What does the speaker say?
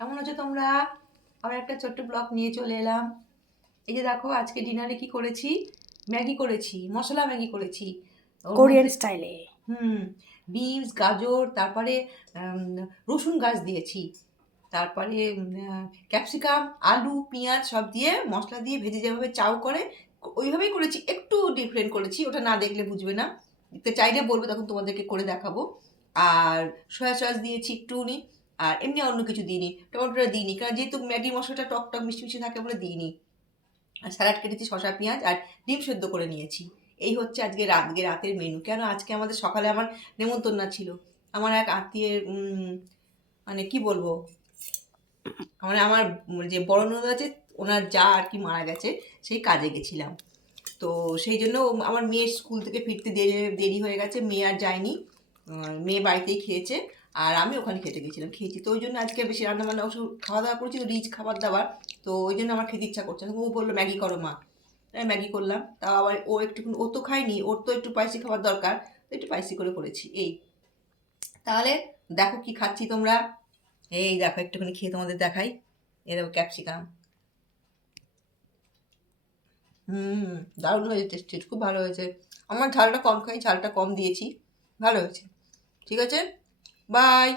কেমন আছো তোমরা? আবার একটা ছোট্ট ব্লগ নিয়ে চলে এলাম। এই যে দেখো আজকে ডিনারে কি করেছি, ম্যাগি করেছি, মশলা ম্যাগি করেছি। ওর কোরিয়ান মধ্যে স্টাইলে। বিনস, গাজর, তারপরে রসুন গাছ দিয়েছি, তারপরে ক্যাপসিকাম, আলু, পেঁয়াজ সব দিয়ে মশলা দিয়ে ভেজে যেভাবে চাউ করে ওইভাবেই করেছি। একটু ডিফারেন্ট করেছি, ওটা না দেখলে বুঝবে না, দেখতে চাইলে বলবে, তখন তোমাদেরকে করে দেখাবো। আর সয়া সস দিয়েছি একটুনি। আর এমনি অন্য কিছু দিইনি, টমেটোটা দিইনি, কারণ যেহেতু ম্যাগি মশলাটা টক টক মিষ্টি মিষ্টি থাকে বলে দিইনি। আর স্যালাড কেটেছি, শসা পেঁয়াজ আর ডিম সেদ্ধ করে নিয়েছি। এই হচ্ছে আজকে রাতের মেনু। কেন আজকে আমাদের সকালে আমার নেমন্তন্ন ছিল। আমার এক আত্মীয়ের মানে কি বলবো, মানে আমার যে বড় ননদ আছে, ওনার যা আর কি মারা গেছে, সেই কাজে গেছিলাম। তো সেই জন্য আমার মেয়ের স্কুল থেকে ফিরতে দেরি দেরি হয়ে গেছে, মেয়ে আর যায়নি। মেয়ে বাড়িতেই খেয়েছে, আর আমি ওখানে খেতে গেছিলাম, খেয়েছি। তো ওই জন্য আজকে বেশি রান্না বান্না ওসব খাওয়া দাওয়া করছি, রিচ খাবার দাবার। তো ওই জন্য আমার খেতে ইচ্ছা করছে না। ও বললো ম্যাগি করো মা। ম্যাগি করলাম, তাও আবার ও একটুখানি, ও তো খায়নি, ওর তো একটু স্পাইসি খাবার দরকার, তো একটু স্পাইসি করে করেছি এই। তাহলে দেখো কি খাচ্ছি তোমরা। এই দেখো একটুখানি খেয়ে তোমাদের দেখাই। এই দেখো ক্যাপসিকাম। হুম, দারুণ হয়েছে, টেস্টি, খুব ভালো হয়েছে। আমার ঝালটা কম খাই, ঝালটা কম দিয়েছি, ভালো হয়েছে। ঠিক আছে, বাই।